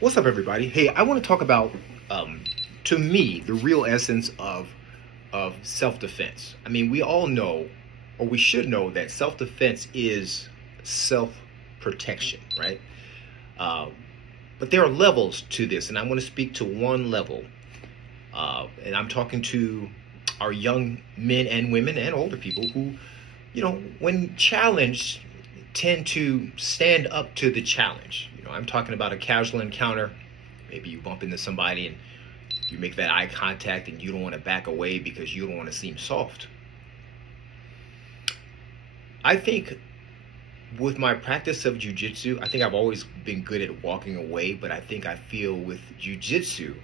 What's up, everybody? Hey, I want to talk about, to me, the real essence of self-defense. I mean, we all know, or we should know, that self-defense is self-protection, right? Uh, but there are levels to this, and I want to speak to one level. And I'm talking to our young men and women and older people who, when challenged, tend to stand up to the challenge. I'm talking about a casual encounter. Maybe you bump into somebody and you make that eye contact and you don't want to back away because you don't want to seem soft. I think with my practice of jujitsu, I think I've always been good at walking away, but I feel with jujitsu,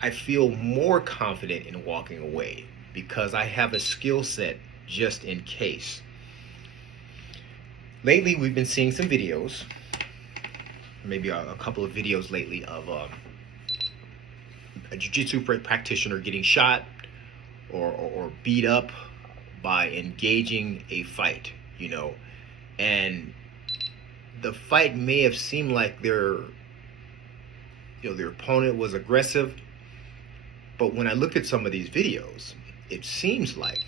I feel more confident in walking away because I have a skill set just in case. Lately, we've been seeing some videos, maybe a couple of videos lately of a jiu-jitsu practitioner getting shot or beat up by engaging a fight, and the fight may have seemed like their opponent was aggressive, but when I look at some of these videos, it seems like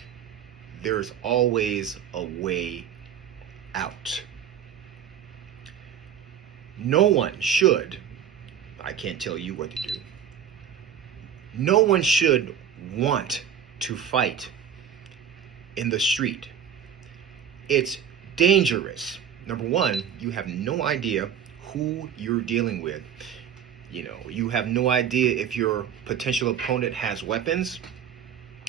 there's always a way out. No one should, I can't tell you what to do, no one should want to fight in the street. It's dangerous. Number one, you have no idea who you're dealing with. You have no idea if your potential opponent has weapons.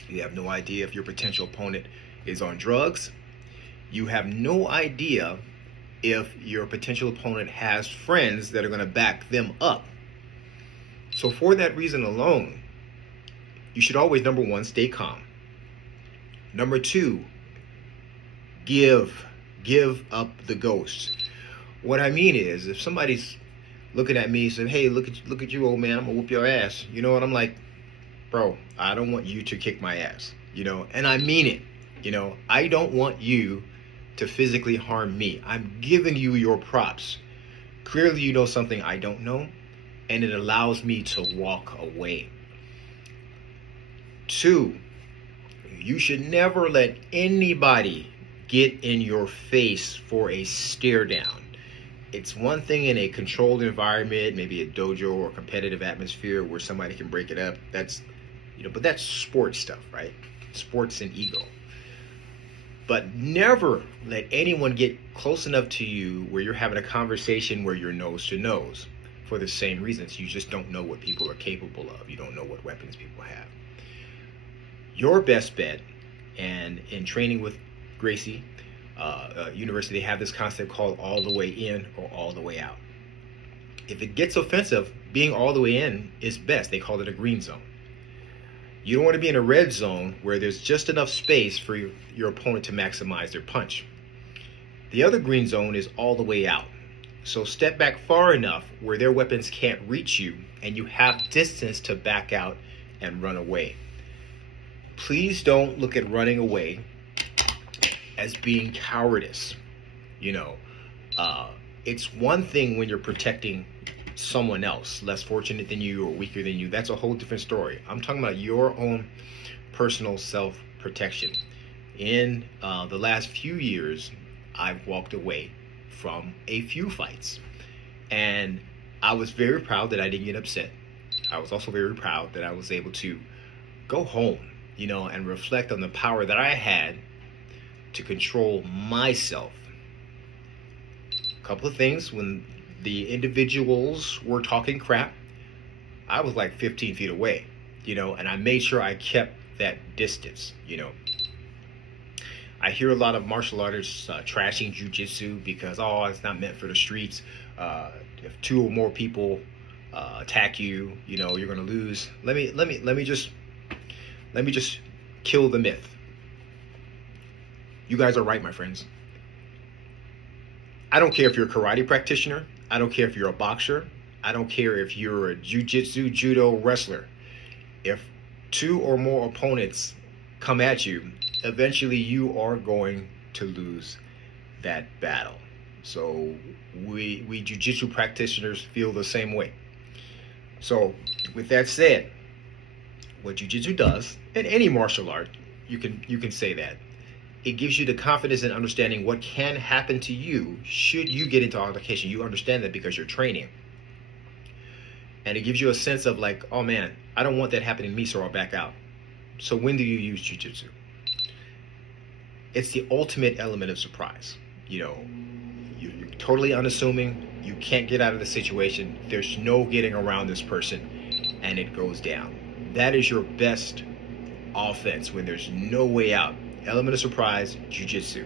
You have no idea if your potential opponent is on drugs. You have no idea if your potential opponent has friends that are going to back them up. So for that reason alone, you should always, number one, stay calm. Number two, give up the ghost. What I mean is, if somebody's looking at me and said, "Hey, look at you, old man, I'm gonna whoop your ass," you know what I'm like, bro, I don't want you to kick my ass, and I mean it. I don't want you to physically harm me. I'm giving you your props. Clearly you know something I don't know, and it allows me to walk away. Two, you should never let anybody get in your face for a stare down. It's one thing in a controlled environment, maybe a dojo or competitive atmosphere where somebody can break it up. But that's sports stuff, right? Sports and ego. But never let anyone get close enough to you where you're having a conversation where you're nose to nose for the same reasons. You just don't know what people are capable of. You don't know what weapons people have. Your best bet, and in training with Gracie University, they have this concept called all the way in or all the way out. If it gets offensive, being all the way in is best. They call it a green zone. You don't want to be in a red zone where there's just enough space for your opponent to maximize their punch. The other green zone is all the way out. So step back far enough where their weapons can't reach you and you have distance to back out and run away. Please don't look at running away as being cowardice. It's one thing when you're protecting someone else less fortunate than you or weaker than you. That's a whole different story. I'm talking about your own personal self-protection. In the last few years, I've walked away from a few fights, and I was very proud that I didn't get upset. I was also very proud that I was able to go home, and reflect on the power that I had to control myself. A couple of things: when the individuals were talking crap, I was like 15 feet away, and I made sure I kept that distance. I hear a lot of martial artists trashing jujitsu because, it's not meant for the streets. If two or more people attack you, you're gonna lose. Let me just kill the myth. You guys are right, my friends. I don't care if you're a karate practitioner. I don't care if you're a boxer. I don't care if you're a jiu-jitsu, judo wrestler. If two or more opponents come at you, eventually you are going to lose that battle. So we jiu-jitsu practitioners feel the same way. So with that said, what jiu-jitsu does, and any martial art, you can say that it gives you the confidence in understanding what can happen to you should you get into altercation. You understand that because you're training, and it gives you a sense of like, oh man, I don't want that happening to me, so I'll back out. So when do you use jiu-jitsu? It's the ultimate element of surprise. You know, you're totally unassuming. You can't get out of the situation. There's no getting around this person, and it goes down. That is your best offense when there's no way out. Element of surprise, jiu-jitsu.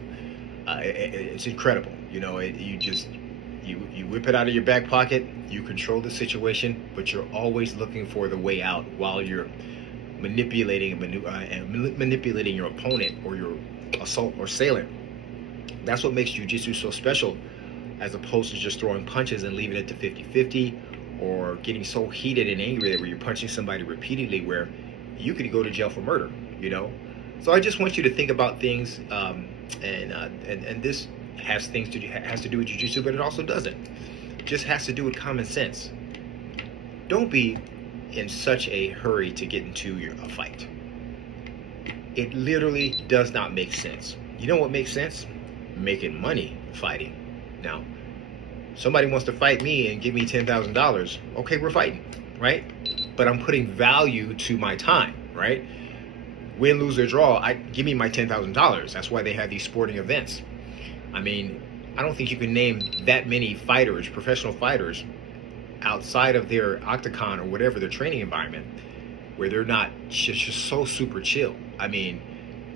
It's incredible. You know, you whip it out of your back pocket. You control the situation, but you're always looking for the way out while you're manipulating manipulating your opponent or your assault or assailant. That's what makes jiu-jitsu so special, as opposed to just throwing punches and leaving it to 50-50, or getting so heated and angry that where you're punching somebody repeatedly where you could go to jail for murder, you know. So I just want you to think about things, and this has to do with jiu-jitsu, but it also doesn't. It just has to do with common sense. Don't be in such a hurry to get into a fight. It literally does not make sense. You know what makes sense? Making money fighting. Now, somebody wants to fight me and give me $10,000. Okay, we're fighting, right? But I'm putting value to my time, right? Win, lose, or draw, give me my $10,000. That's why they have these sporting events. I mean, I don't think you can name that many fighters, professional fighters, outside of their octagon or whatever their training environment, where they're not just so super chill. I mean,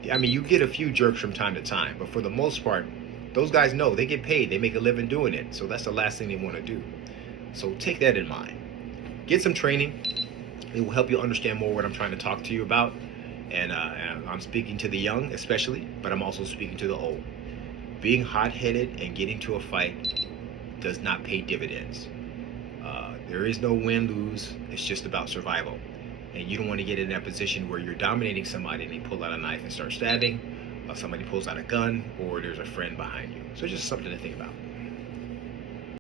you get a few jerks from time to time, but for the most part, those guys know they get paid. They make a living doing it. So that's the last thing they want to do. So take that in mind. Get some training. It will help you understand more what I'm trying to talk to you about. And I'm speaking to the young especially, but I'm also speaking to the old. Being hot-headed and getting to a fight does not pay dividends. There is no win-lose. It's just about survival. And you don't want to get in that position where you're dominating somebody and they pull out a knife and start stabbing, or somebody pulls out a gun, or there's a friend behind you. So just something to think about.